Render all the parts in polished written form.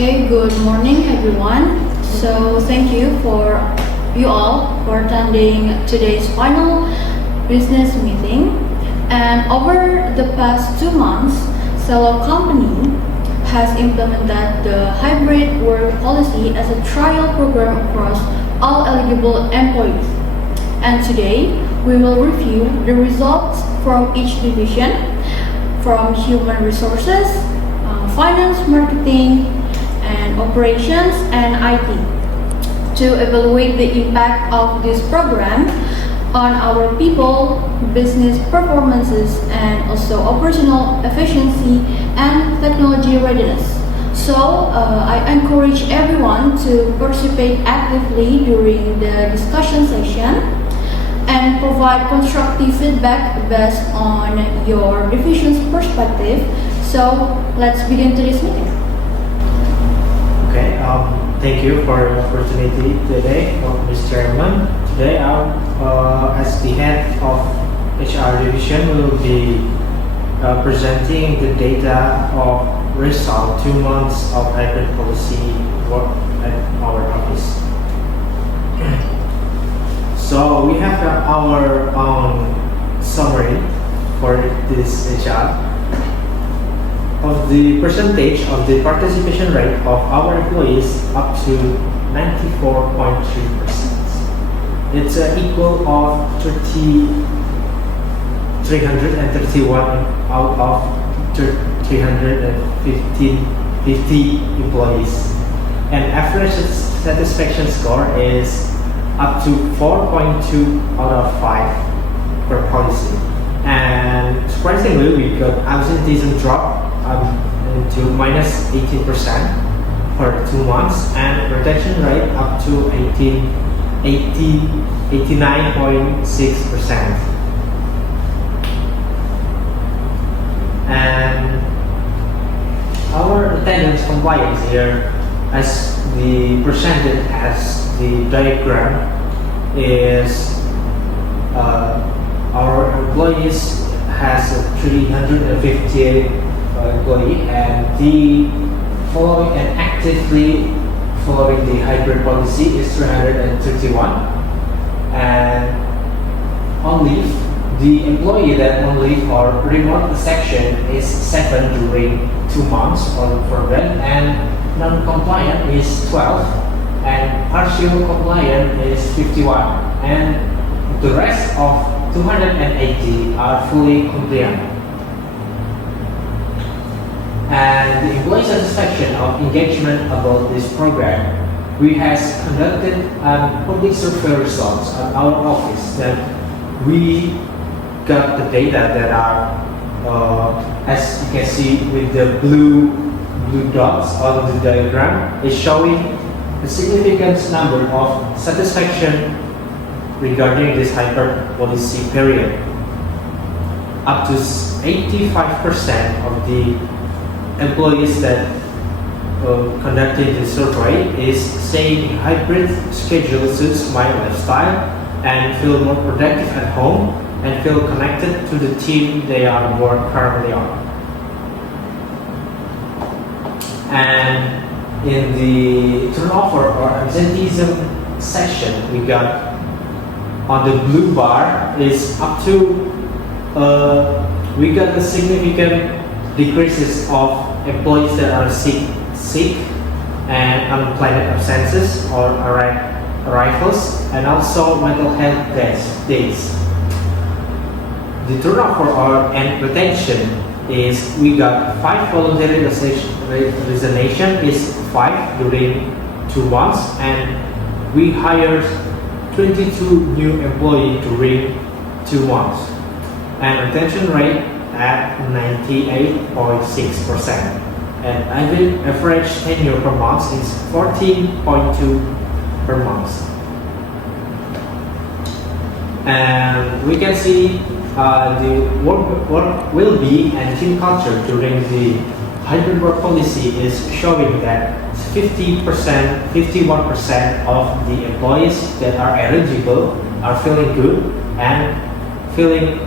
Okay, good morning everyone. So thank you all for attending today's final business meeting. And over the past 2 months, SELLO Company has implemented the hybrid work policy as a trial program across all eligible employees. And today, we will review the results from each division, from human resources, finance, marketing, and operations, and IT, to evaluate the impact of this program on our people, business performances, and also operational efficiency and technology readiness. So I encourage everyone to participate actively during the discussion session and provide constructive feedback based on your division's perspective. So let's begin today's meeting. Okay, thank you for the opportunity today, Mr. Chairman. Today, as the head of HR division, will be presenting the data of result 2 months of hybrid policy work at our office. So we have our own summary for this HR. Of the percentage of the participation rate of our employees up to 94.3%. It's equal of 331 out of 350 employees. And average satisfaction score is up to 4.2 out of 5 per policy. And surprisingly, we got absenteeism drop to minus 18% for 2 months, and retention rate up to 89.6%. And our attendance compliance here, as the presented as the diagram, is our employees has 358 employee, and the following and actively following the hybrid policy is 331, and on leave, the employee that on leave or remote section is 7 during 2 months on program, and non-compliant is 12, and partial compliant is 51, and the rest of 280 are fully compliant. And the employee satisfaction of engagement about this program, we has conducted public survey results at our office that we got the data that are, as you can see with the blue dots on the diagram, is showing a significant number of satisfaction regarding this hybrid policy period. Up to 85% of the employees that conducted the survey is saying hybrid schedule suits my lifestyle and feel more productive at home and feel connected to the team they are currently on. And in the turnover or absenteeism section, we got on the blue bar is up to we got the significant decreases of employees that are sick and unplanned absences or arrivals, and also mental health days. The turnover and retention is we got 5 voluntary resignation is 5 during 2 months, and we hired 22 new employees during 2 months, and retention rate at 98.6%, and average tenure per month is 14.2 per month. And we can see the work will-being and team culture during the hybrid work policy is showing that 51% of the employees that are eligible are feeling good and feeling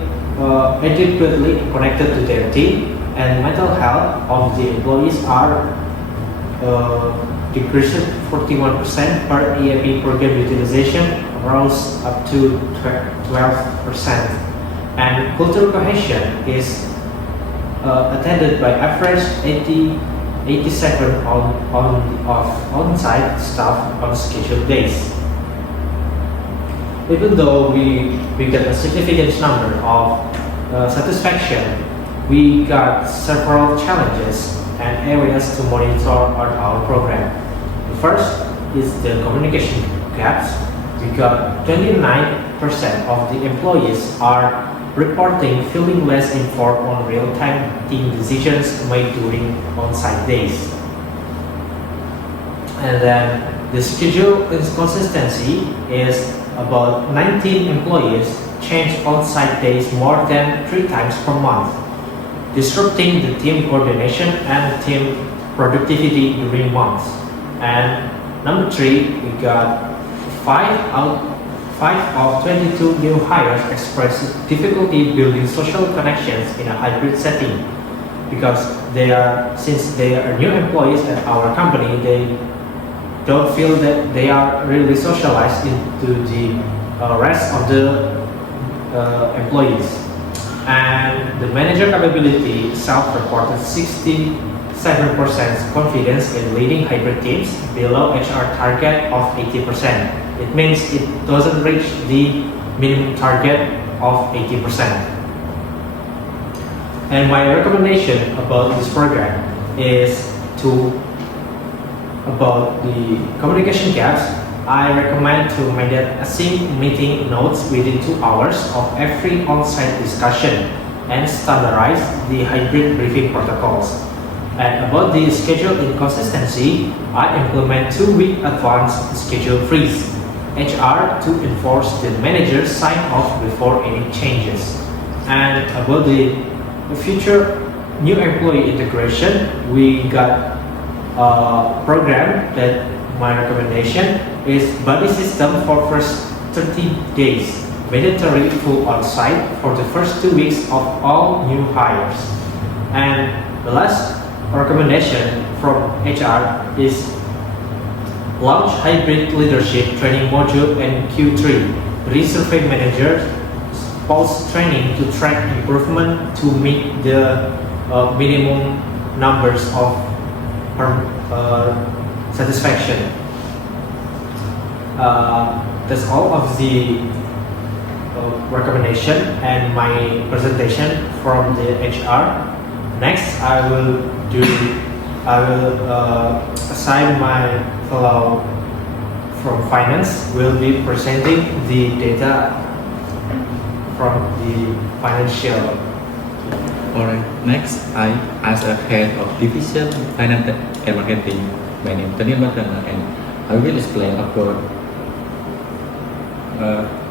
adequately connected to their team, and mental health of the employees are decreased 41%, per EAP program utilization rose up to 12%, and cultural cohesion is attended by average 87 on-site staff on scheduled days. Even though we get a significant number of satisfaction, we got several challenges and areas to monitor on our program. The first is the communication gaps. We got 29% of the employees are reporting feeling less informed on real-time team decisions made during on-site days. And then the schedule inconsistency is about 19 employees change on-site days more than 3 times per month, disrupting the team coordination and team productivity during months. And number 3, we got 5 of 22 new hires express difficulty building social connections in a hybrid setting, because since they are new employees at our company, they don't feel that they are really socialized into the rest of the employees. And the manager capability self-reported 67% confidence in leading hybrid teams, below HR target of 80%. It means it doesn't reach the minimum target of 80%. And my recommendation about this program is about the communication gaps. I recommend to mandate async meeting notes within 2 hours of every on-site discussion and standardize the hybrid briefing protocols. And about the schedule inconsistency, I implement 2-week advance schedule freeze. HR to enforce the manager's sign off before any changes. And about the future new employee integration, we got a program that my recommendation is buddy system for first 30 days, mandatory full on-site for the first 2 weeks of all new hires. And the last recommendation from HR is launch hybrid leadership training module in Q3, resurvey managers pulse training to track improvement to meet the minimum numbers of satisfaction. That's all of the recommendation and my presentation from the HR. Next, I will assign my fellow from finance will be presenting the data from the financial. Alright, next I, as a head of division finance and marketing, my name is Nabilah, and I will explain about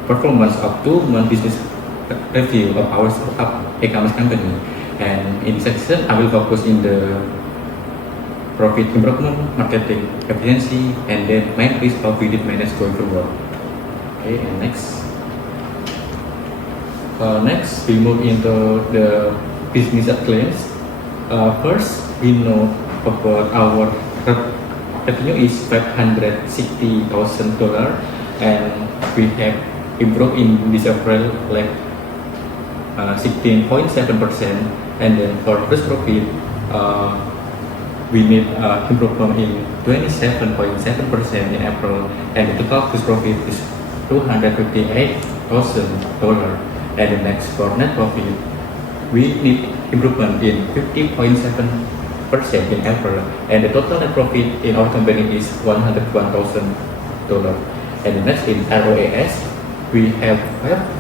performance of 2-month business review of our e-commerce company. And in this section, I will focus in the profit improvement, marketing efficiency, and then main risk of we did manage going forward. Okay, and next. Next, we move into the business claims. First, we know about our revenue is $560,000, and we have improved in this April like 16.7%, and then for gross profit, we need improvement in 27.7% in April, and the total gross profit is $258,000. And the next for net profit, we need improvement in 50.7% in April, and the total net profit in our company is $101,000. And the next in ROAS, we have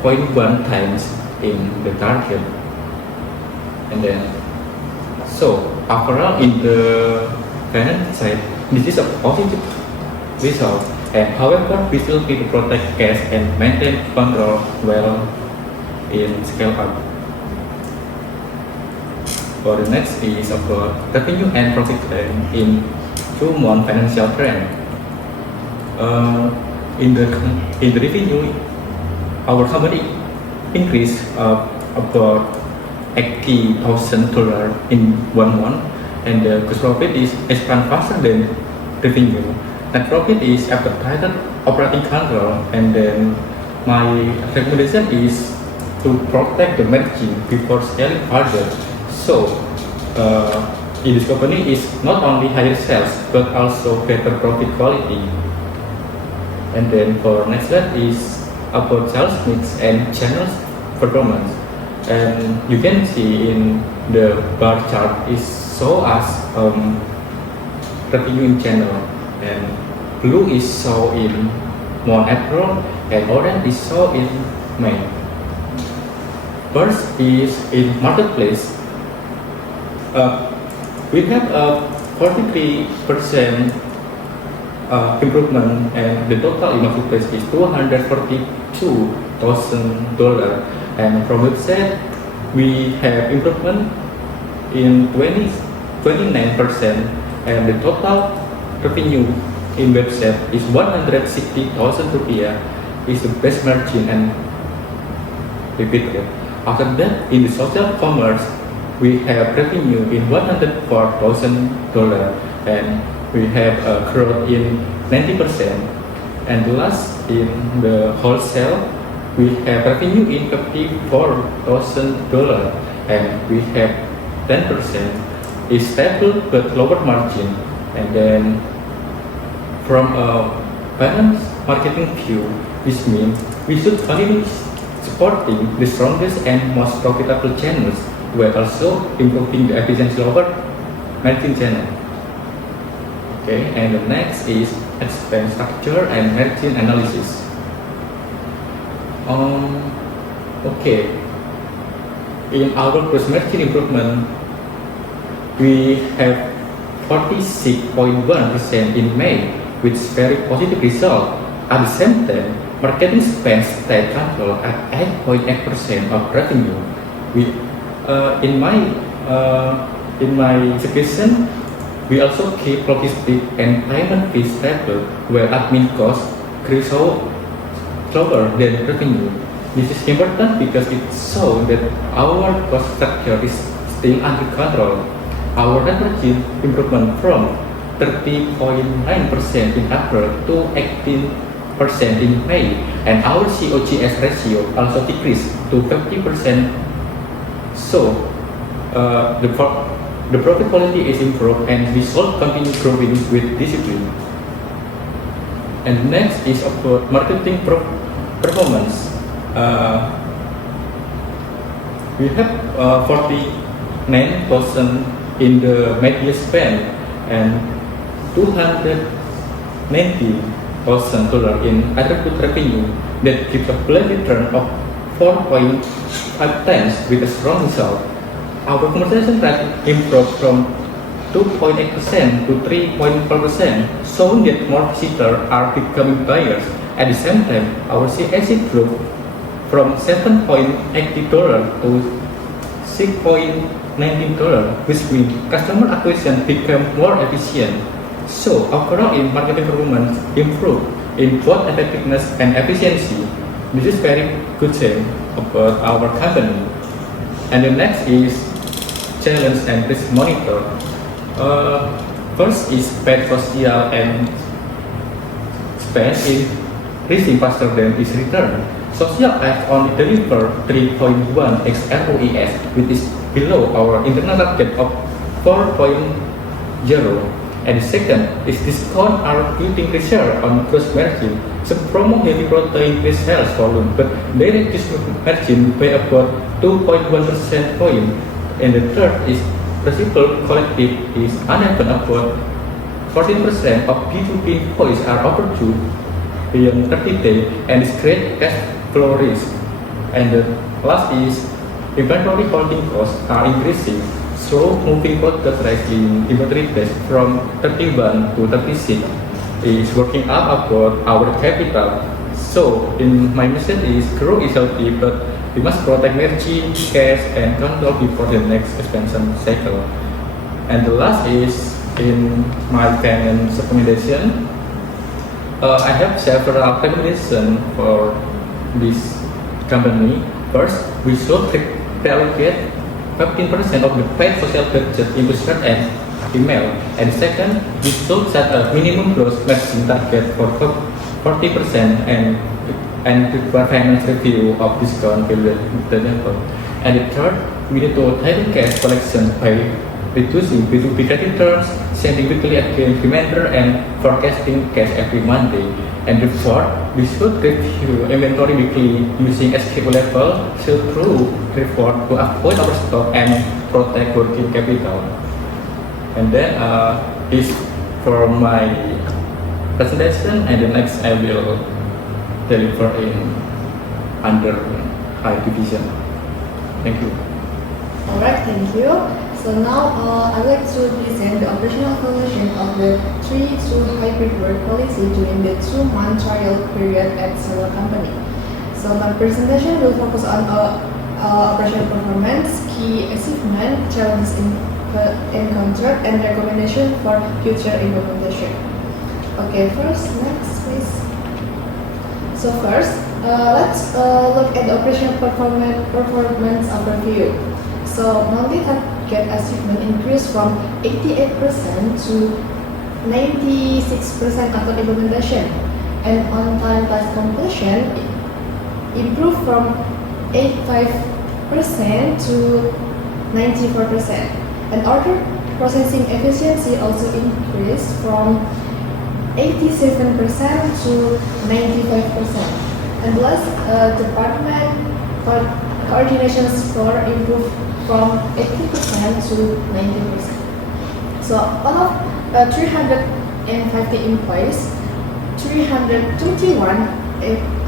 5.1 times in the target. And then, so overall in the finance side, this is a positive result. And however, we still need to protect cash and maintain control well in scale up. For the next is about revenue and profit trend in 2-month financial trend. In the revenue, our company increased about $80,000 in 1 month, and the gross profit is expand faster than revenue. Net profit is after tighter operating control, and then my recommendation is to protect the margin before scaling further. So, in this company is not only higher sales but also better profit quality. And then for next slide is about sales mix and channels performance. And you can see in the bar chart is show us revenue in channel, and blue is shown in March, April, and orange is shown in May. First is in marketplace. We have a 43% improvement, and the total in marketplace is $242,000. And from website, we have improvement in 29%, and the total revenue in website is 160,000 rupiah, is the best margin and repeat rate. After that, in the social commerce, we have revenue in $104,000, and we have a growth in 90%. And last, in the wholesale, we have revenue in $54,000, and we have 10%. Is stable but lower margin. And then from a balance marketing view, which means we should continue supporting the strongest and most profitable channels, while also improving the efficiency over marketing channel. Okay, and the next is expense structure and margin analysis. Okay, in our gross margin improvement, we have 46.1% in May, with very positive result. At the same time, marketing spend stayed control at 8.8% of revenue. We, in my suggestion, we also keep logistic and payment fees stable, where admin costs grew slower than revenue. This is important because it shows that our cost structure is still under control. Our net margin improvement from 30.9% in April to 18% in May, and our COGS ratio also decreased to 50%. So, the profit quality is improved, and we should continue growing with discipline. And next is about marketing performance. We have 49,000 in the media spend and $290,000 in attribute revenue, that gives a blended return of 4.5 times with a strong result. Our conversion rate improved from 2.8% to 3.4%, showing that more visitors are becoming buyers. At the same time, our CAC grew from $7.80 to $6.19, which means customer acquisition became more efficient. So overall, in marketing performance improved in both effectiveness and efficiency. This is very good thing about our company. And the next is challenge and risk monitor. First is paid social and spend is increasing faster than its return. Social ads only deliver 3.1x ROES, which is below our internal target of 4.0. And the second is discount are building pressure on gross margin. Some promo heavy protein increase sales volume, but they reduce margin by about 2.1% point. And the third is principal collective is uneven. About 14% of B2B invoices are overdue beyond 30 days, and it's great cash flow risk. And the last is inventory holding costs are increasing. Slow moving products rising inventory days from 31 to 36 is working up about our capital. So in my message is growth is healthy, but we must protect margin, cash, and control before the next expansion cycle. And the last is in my finance recommendation. I have several recommendations for this company. First, we should reallocate 15% of the paid social budget into search and email. And second, we should set a minimum gross margin target for 40% and require financial review of discount period the level. And the third, we need to tackle cash collection by reducing B2B credit terms, sending weekly account reminder, and forecasting cash every Monday. And the fourth, we should review inventory weekly using SKU level through report to avoid overstock and protect working capital. And then is for my presentation, and the next I will deliver in under high division. Thank you. Alright, thank you. So now I'd like to present the operational evaluation of the 3-2 hybrid work policy during the 2-month trial period at SELLO Company. So my presentation will focus on operational performance, key achievement, challenges encountered, and recommendation for future implementation. Okay, next please. So first, let's look at the operational performance overview. So monthly target achievement increased from 88% to 96% after implementation, and on-time task completion improved from 85% to 94%. And order processing efficiency also increased from 87% to 95%. And last, department coordination score improved from 80% to 90%. So out of 350 employees, 321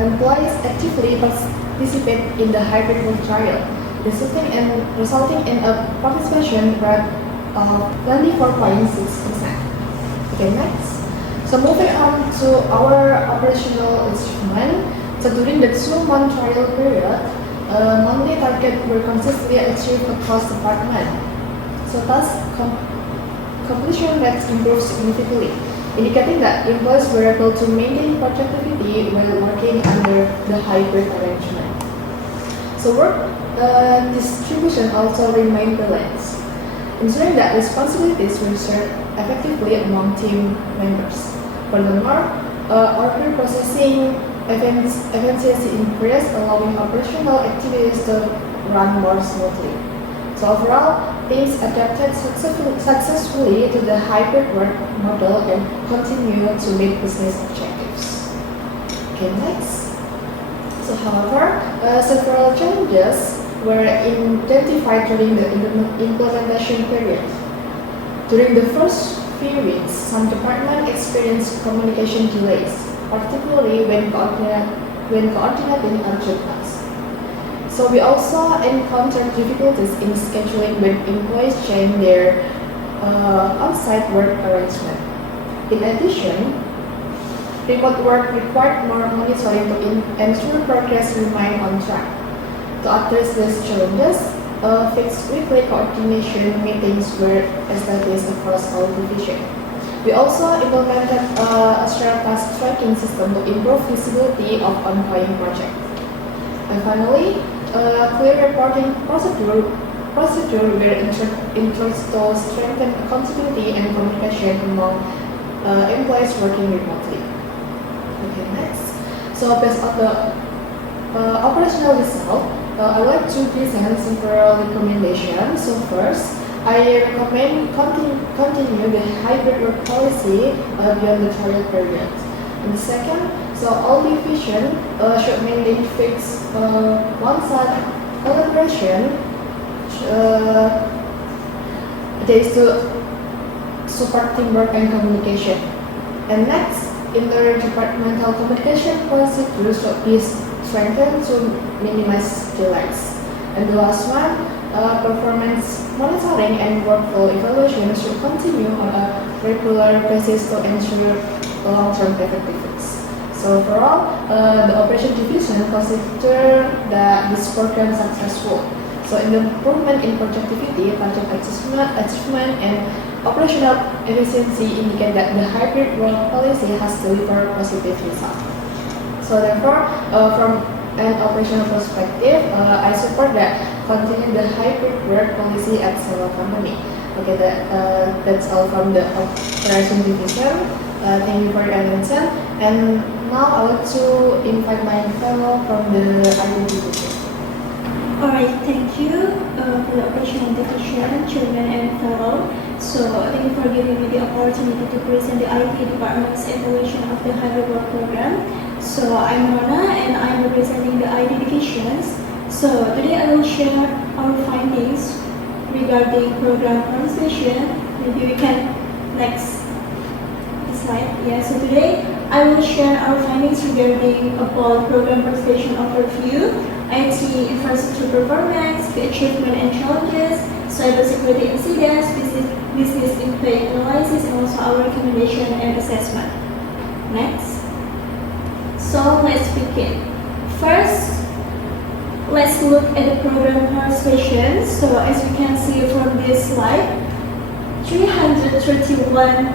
employees actively participate in the hybrid work trial, resulting in a participation rate of 24.6%. Okay, next. So moving on to our operational achievement. So during the 2-month trial period, monthly targets were consistently achieved across the department. So thus, completion rates improved significantly, indicating that employees were able to maintain productivity while working under the hybrid arrangement. So work distribution also remained balanced, ensuring that responsibilities were shared effectively among team members. Furthermore, order processing efficiency increased, allowing operational activities to run more smoothly. So overall, teams adapted successfully to the hybrid work model and continue to meet business objectives. Okay, next. So however, several challenges were identified during the implementation period. During the first few weeks, some departments experienced communication delays, particularly when coordinating urgent tasks. So we also encountered difficulties in scheduling when employees change their on-site work arrangement. In addition, remote work required more monitoring to ensure progress remained on track. To address these challenges, fixed weekly coordination meetings were established across all divisions. We also implemented a shared task tracking system to improve visibility of ongoing projects. And finally, clear reporting procedure were introduced to strengthen accountability and communication among employees working remotely. Okay, next. So based on the operational result, I'd like to present several recommendations. So first, I recommend continue the hybrid work policy beyond the trial period. And the second, so all divisions should maintain fixed one-side collaboration. There is to support teamwork and communication. And next, interdepartmental communication procedures should be strengthened to minimize delays. And the last one, performance monitoring and workflow evaluation should continue on a regular basis to ensure long-term effectiveness. So overall, the operation division consider that this program successful. So in the improvement in productivity, project achievement, and operational efficiency indicate that the hybrid work policy has delivered positive results. So therefore, from an operational perspective, I support that continue the hybrid work policy at SELLO Company. Okay, that's all from the operation division. Thank you for your attention. And now I want to invite my fellow from the IT division. Alright, thank you for the operational division, chairman and fellow. So thank you for giving me the opportunity to present the IT department's evaluation of the hybrid work program. So I'm Rona and I'm representing the IT divisions. So today I will share our findings regarding program participation. Maybe we can next slide. Yeah, so today I will share our findings regarding about program participation overview, IT infrastructure performance, the achievement and challenges, cybersecurity incidents, business impact analysis, and also our recommendation and assessment. Next. So let's begin. First, let's look at the program participation. So as you can see from this slide, 331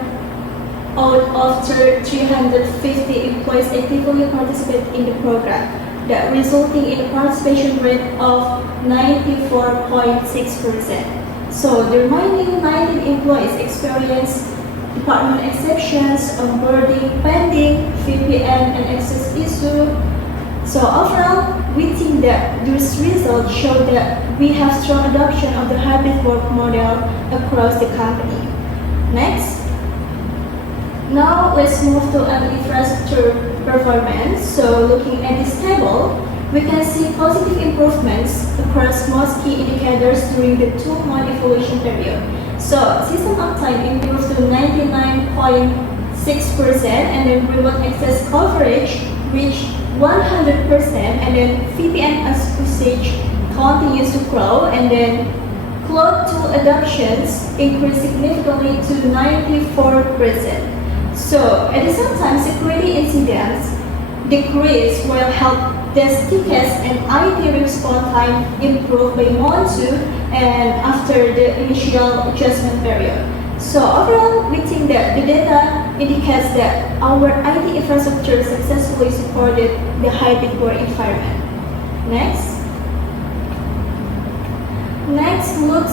out of 350 employees actively participate in the program, that resulting in a participation rate of 94.6%. So the remaining 19 employees experience department exceptions, onboarding, pending, VPN, and access issue. So overall, we think that these results show that we have strong adoption of the hybrid work model across the company. Next. Now let's move to an infrastructure performance. So looking at this table, we can see positive improvements across most key indicators during the 2-month evaluation period. So system uptime improved to 99.6%, and then remote access coverage reached 100%, and then VPN usage continues to grow, and then cloud tool adoptions increased significantly to 94%. So at the same time, security incidents decreased while help desk tickets and IT response time improved by month 2 and after the initial adjustment period. So overall, we think that the data indicates that our IT infrastructure successfully supported the hybrid work environment. Next looks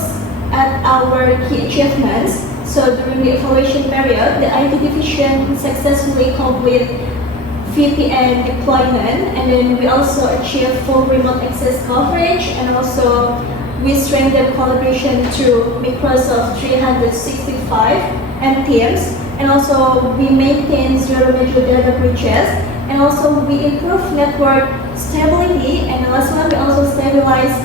at our key achievements. So during the evaluation period, the IT division successfully completed VPN deployment, and then we also achieved full remote access coverage, and also we strengthened collaboration through Microsoft 365 and Teams, and also we maintain zero major data breaches, and also we improved network stability, and the last one we also stabilized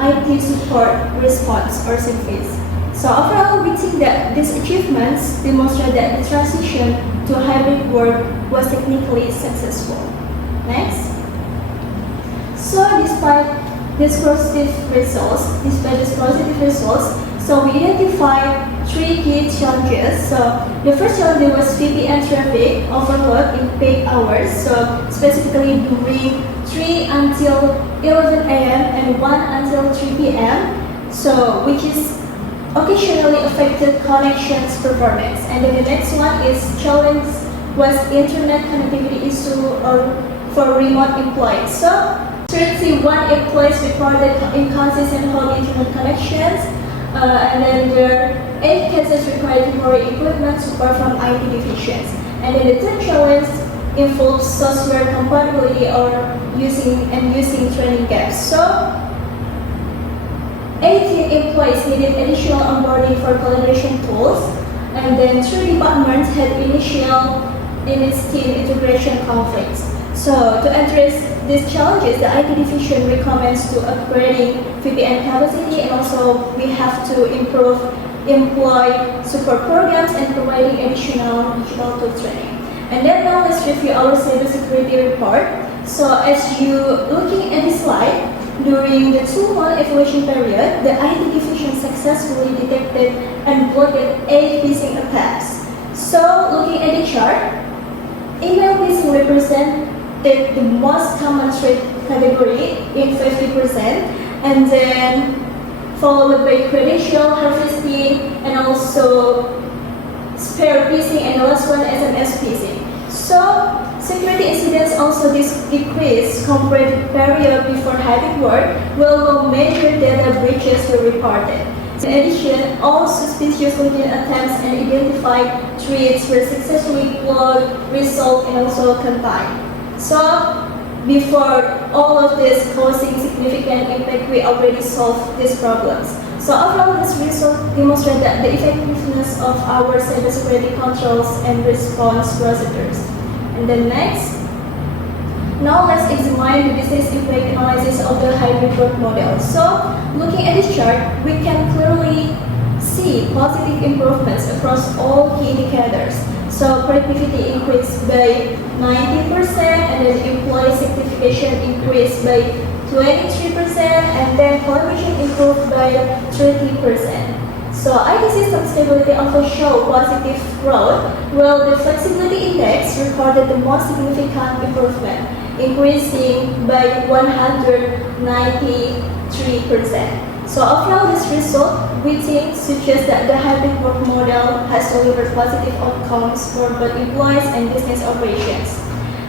IT support response or service. So overall, we think that these achievements demonstrate that the transition to hybrid work was technically successful. Next. So despite these positive results, so we identified 3 key challenges. So the first challenge was VPN traffic overload in peak hours. So specifically during 3 until 11 a.m. and 1 until 3 p.m. So which is occasionally affected connections performance. And then the next one is challenge was internet connectivity issue or for remote employees. So 31 employees reported inconsistent home internet connections, and then there are 8 cases required temporary equipment support from IT divisions. And then the third challenge involves software compatibility or using training gaps. So 18 employees needed additional onboarding for collaboration tools, and then 3 departments had initial team integration conflicts. So to address these challenges, the IT division recommends to upgrading VPN capacity, and also we have to improve employee support programs and providing additional digital tool training. And then now let's review our cybersecurity report. So as you looking at this slide, during the 2-month evaluation period, the IT division successfully detected and blocked 8 phishing attacks. So looking at the chart, email phishing represented the most common threat category in 50%, and then followed by credential harvesting and also spare phishing, and the last one SMS phishing. So security incidents also decreased compared to the period before hybrid work, while no major data breaches were reported. In addition, all suspicious LinkedIn attempts and identified threats were successfully plugged, resolved, and also contained. So, before all of this causing significant impact, we already solved these problems. So overall, this result demonstrates that the effectiveness of our cybersecurity controls and response procedures. And then next, now let's examine the business impact analysis of the hybrid work model. So, looking at this chart, we can clearly see positive improvements across all key indicators. So, productivity increased by 19%, and then employee certification increased by 23%, and then collaboration improved by 30%. So IT system stability also show positive growth, while the flexibility index recorded the most significant improvement, increasing by 193%. So overall, this result we think suggests that the hybrid work model has delivered positive outcomes for both employees and business operations.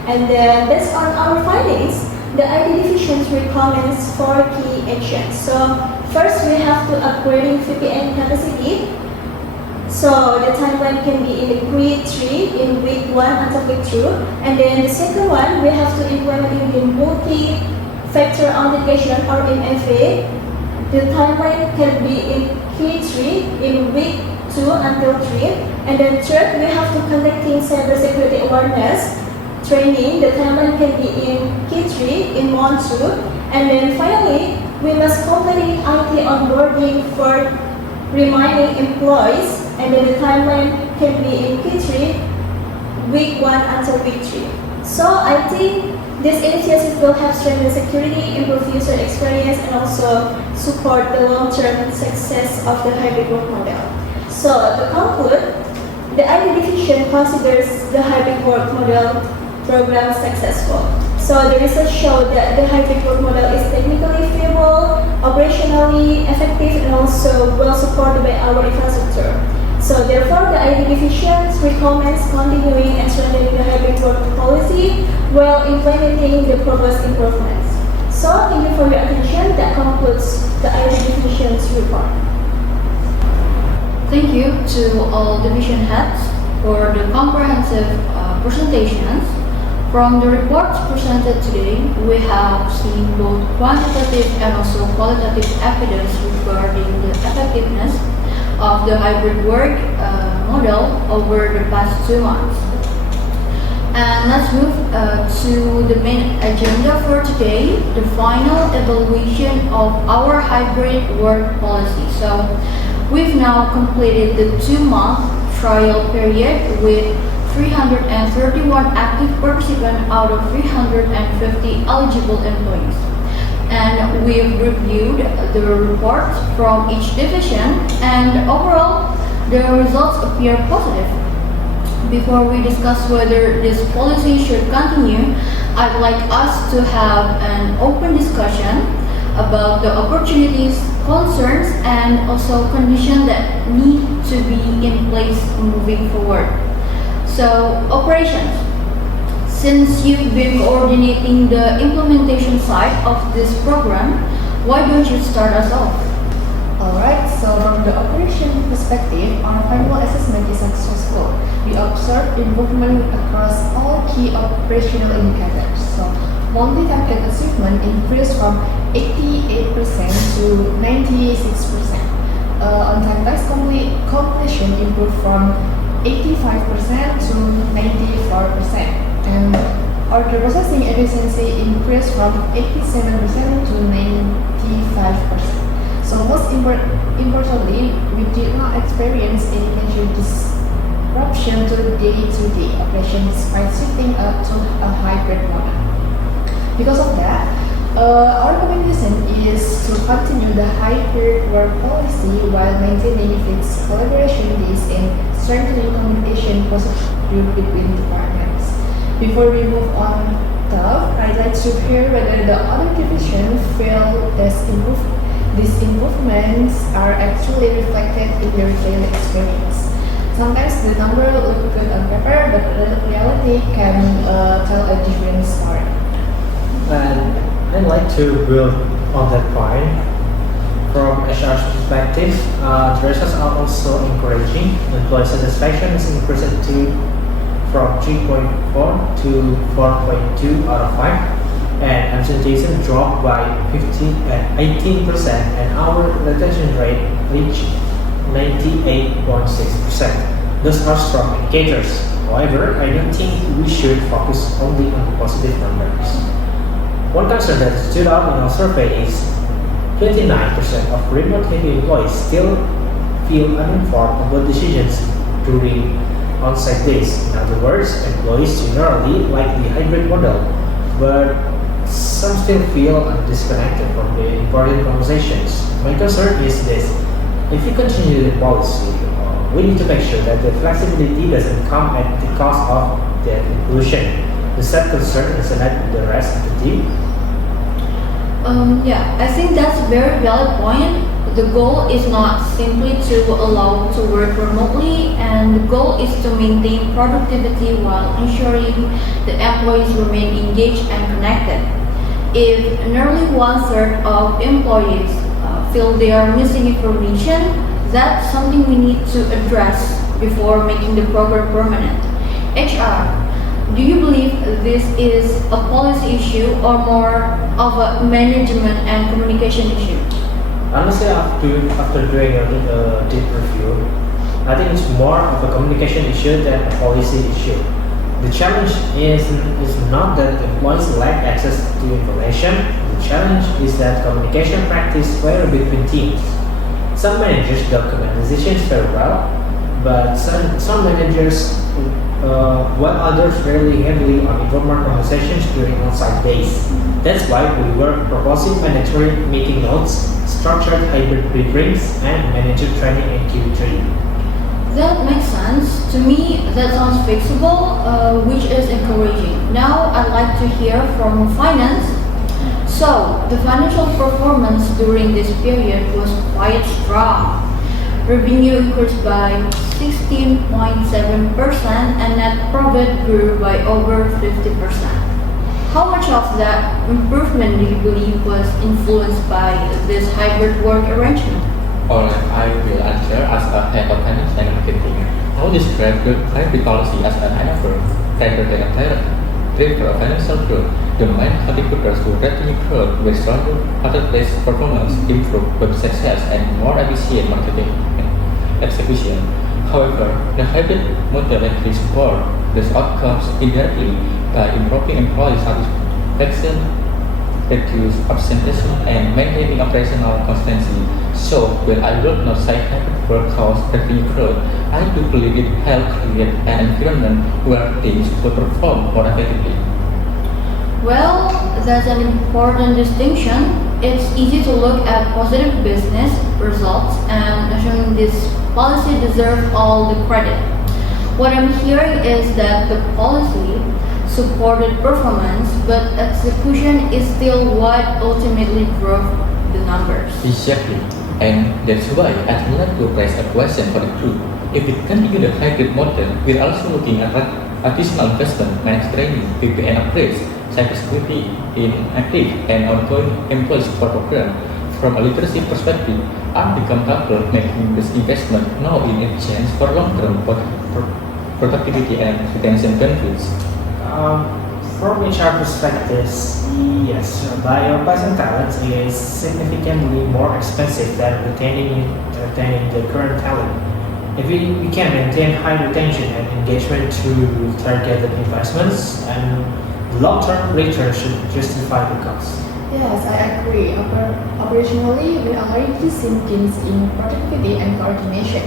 And then based on our findings, the IT division recommends 4 key actions. So first, we have to upgrading VPN capacity. So the timeline can be in week 3, in week 1 until week 2. And then the second one, we have to implement in multi-factor authentication or MFA. The timeline can be in Q3, in week 2 until 3. And then third, we have to conducting cybersecurity awareness training. The timeline can be in Q3, in month 2. And then finally, we must complete IT onboarding for remaining employees. And then the timeline can be in Q3, week 1 until week 3. So I think this initiative will help strengthen security, improve user experience, and also support the long-term success of the hybrid work model. So to conclude, the IT division considers the hybrid work model program successful. So the research showed that the hybrid work model is technically feasible, operationally effective, and also well supported by our infrastructure. So therefore, the IT division recommends continuing and strengthening the hybrid work policy while implementing the proposed improvements. So thank you for your attention. That concludes the IT division's report. Thank you to all division heads for the comprehensive presentations. From the reports presented today, we have seen both quantitative and also qualitative evidence regarding the effectiveness of the hybrid work model over the past 2 months. And let's move to the main agenda for today, the final evaluation of our hybrid work policy. So we've now completed the 2-month trial period with 331 active participants out of 350 eligible employees. And we've reviewed the reports from each division, and overall, the results appear positive. Before we discuss whether this policy should continue, I'd like us to have an open discussion about the opportunities, concerns, and also conditions that need to be in place moving forward. So, operations. Since you've been coordinating the implementation side of this program, why don't you start us off? Alright, so from the operation perspective, our final assessment is successful. We observed improvement across all key operational indicators. So, multi-target achievement increased from 88% to 96%. On-time task completion improved from 85% to 94%, and order processing efficiency increased from 87% to 95%. So most importantly, we did not experience any major disruption to day-to-day operations despite shifting up to a hybrid model. Because of that, our recommendation is to continue the hybrid work policy while maintaining fixed collaboration days and strengthening communication procedure between departments. Before we move on, I'd like to hear whether the other divisions feel these improvements are actually reflected in their daily experience. Sometimes the number look good on paper, but reality can tell a different story. And I'd like to build on that point. From HR's perspective, the results are also encouraging. Employee satisfaction is increased from 3.4 to 4.2 out of 5, and absenteeism dropped by 18%, and our retention rate reached 98.6%. Those are strong indicators. However, I don't think we should focus only on the positive numbers. One concern that stood out in our survey is 29% of remote-heavy employees still feel uninformed about decisions during on-site days. In other words, employees generally like the hybrid model, but some still feel disconnected from the important conversations. My concern is this: if we continue the policy, we need to make sure that the flexibility doesn't come at the cost of that inclusion. The sad concern is that the rest of the team. Yeah, I think that's a very valid point. The goal is not simply to allow to work remotely, and the goal is to maintain productivity while ensuring the employees remain engaged and connected. If nearly one-third of employees feel they are missing information, that's something we need to address before making the program permanent. HR, do you believe this is a policy issue or more of a management and communication issue? Honestly, after doing a deep review, I think it's more of a communication issue than a policy issue. The challenge is not that employees lack access to information. The challenge is that communication practice vary between teams. Some managers document decisions very well, but some managers, while others rely heavily on informal conversations during on-site days. That's why we were proposing mandatory meeting notes, structured hybrid briefings, and manager training in Q3. That makes sense. To me, that sounds fixable, which is encouraging. Now, I'd like to hear from finance. So, the financial performance during this period was quite strong. Revenue increased by 16.7% and net profit grew by over 50%. How much of that improvement do you believe was influenced by this hybrid work arrangement? Alright, I will answer as a head of finance and marketing. I will describe the hybrid policy as an enabler rather than a driver of financial growth. The main contributors to revenue growth were stronger marketplace performance, improved website sales, and more efficient marketing execution. However, the hybrid model actually support these outcomes indirectly by improving employee satisfaction, reduce absenteeism, and maintaining operational consistency. So, while I would not say hybrid work cause revenue growth, I do believe it helps create an environment where teams will perform more effectively. Well, that's an important distinction. It's easy to look at positive business results and assume this policy deserves all the credit. What I'm hearing is that the policy supported performance, but execution is still what ultimately drove the numbers. Exactly. And that's why I'd like to raise a question for the group. If we continue the hybrid model, we're also looking at additional investment, managed training, VPN upgrades, cybersecurity in active and ongoing employee support program. From a literacy perspective, I'm become comfortable making this investment now in exchange for long-term productivity and retention benefits. From HR perspectives, yes, bypassing talent is significantly more expensive than retaining the current talent. If we can maintain high retention and engagement through targeted investments, and long-term return should justify the cost. Yes, I agree. Operationally, we are already seeing gains in productivity and coordination.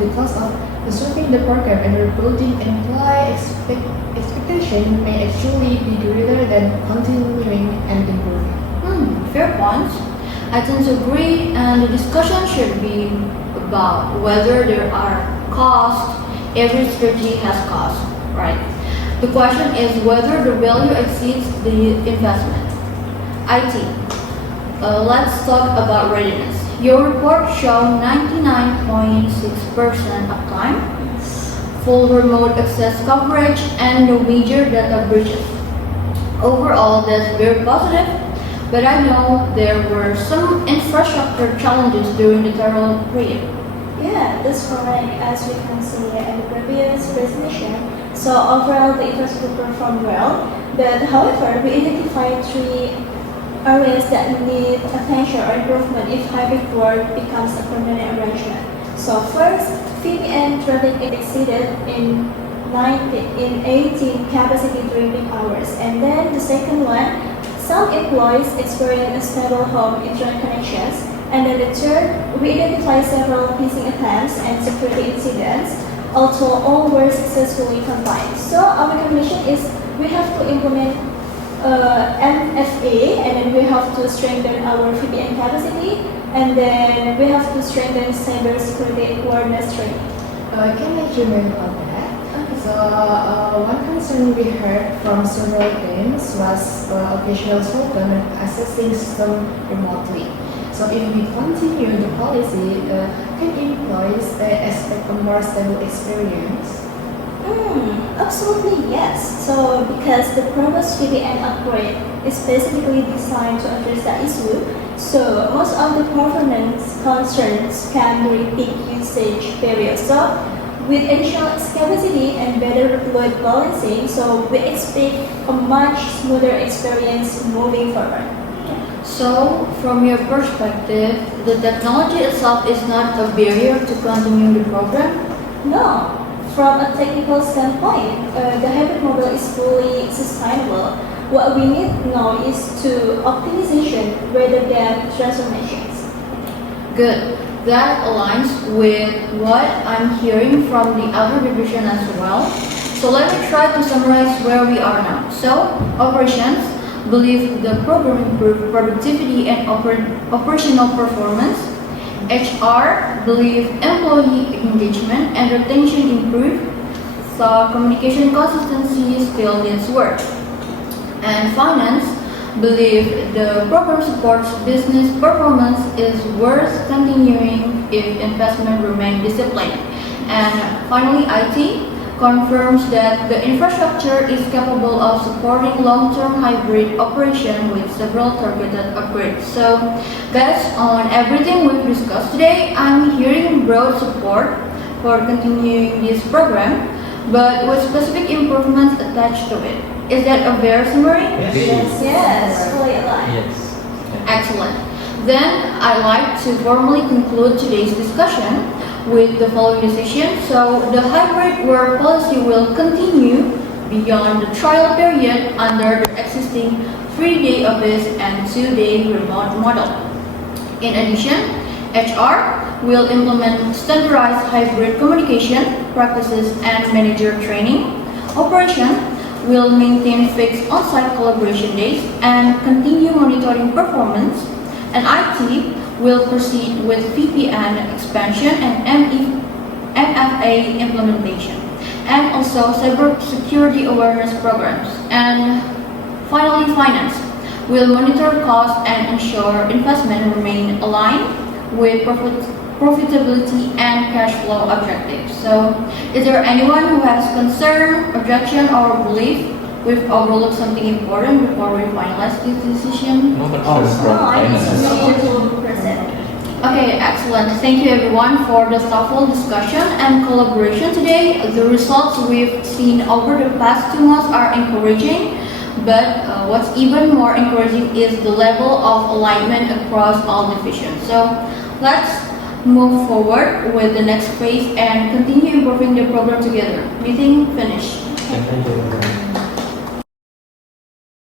The cost of preserving the program and rebuilding employee expectation may actually be greater than continuing and improving. Fair point. I tend to agree, and the discussion should be about whether there are costs. Every strategy has costs, right? The question is whether the value exceeds the investment. IT. Let's talk about readiness. Your report showed 99.6% uptime, full remote access coverage, and no major data breaches. Overall, that's very positive. but I know there were some infrastructure challenges during the trial period. Yeah, that's correct. As we can see in the previous presentation, so overall the infrastructure performed well, but however, we identified three areas that need attention or improvement if hybrid work becomes a permanent arrangement. So first, VPN traffic exceeded in 18 capacity during peak hours, and then the second one, some employees experience unstable home internet connections. And then the third, we identified several phishing attempts and security incidents, although all were successfully contained. So our recommendation is we have to implement MFA, and then we have to strengthen our VPN capacity, and then we have to strengthen cybersecurity awareness training. Can I comment on that? So, one concern we heard from several teams was occasional struggle in accessing system remotely. So if we continue the policy, can employees expect a more stable experience? Absolutely yes. So because the previous VPN upgrade is specifically designed to address that issue, so most of the performance concerns come during peak usage periods. So with additional capacity and better load balancing, so we expect a much smoother experience moving forward. So, from your perspective, the technology itself is not a barrier to continue the program? No, from a technical standpoint, the hybrid model is fully sustainable. What we need now is to optimization rather than transformations. Good. That aligns with what I'm hearing from the other division as well. So let me try to summarize where we are now. So, operations believe the program improved productivity and operational performance. HR believe employee engagement and retention improved. So communication consistency still needs work. And finance believe the program supports business performance is worth continuing if investment remain disciplined. And finally, IT confirms that the infrastructure is capable of supporting long-term hybrid operation with several targeted upgrades. So, guys, on everything we've discussed today, I'm hearing broad support for continuing this program, but with specific improvements attached to it. Is that a fair summary? Yes, fully aligned. Yes. Excellent. Then I'd like to formally conclude today's discussion with the following decision. So the hybrid work policy will continue beyond the trial period under the existing 3-day office and 2-day remote model. In addition, HR will implement standardized hybrid communication practices and manager training. Operation will maintain fixed on-site collaboration days and continue monitoring performance. And IT will proceed with VPN expansion and MFA implementation, and also cybersecurity awareness programs. And finally, finance will monitor costs and ensure investment remain aligned with profitability and cash flow objectives. So, is there anyone who has concern, objection, or belief we've overlooked something important before we finalize this decision? No Oh, concerns sorry. from No, I finance. need to present. Okay, excellent. Thank you everyone for the thoughtful discussion and collaboration today. The results we've seen over the past 2 months are encouraging, but what's even more encouraging is the level of alignment across all divisions. So let's move forward with the next phase and continue improving the program together. Meeting finished. Thank you.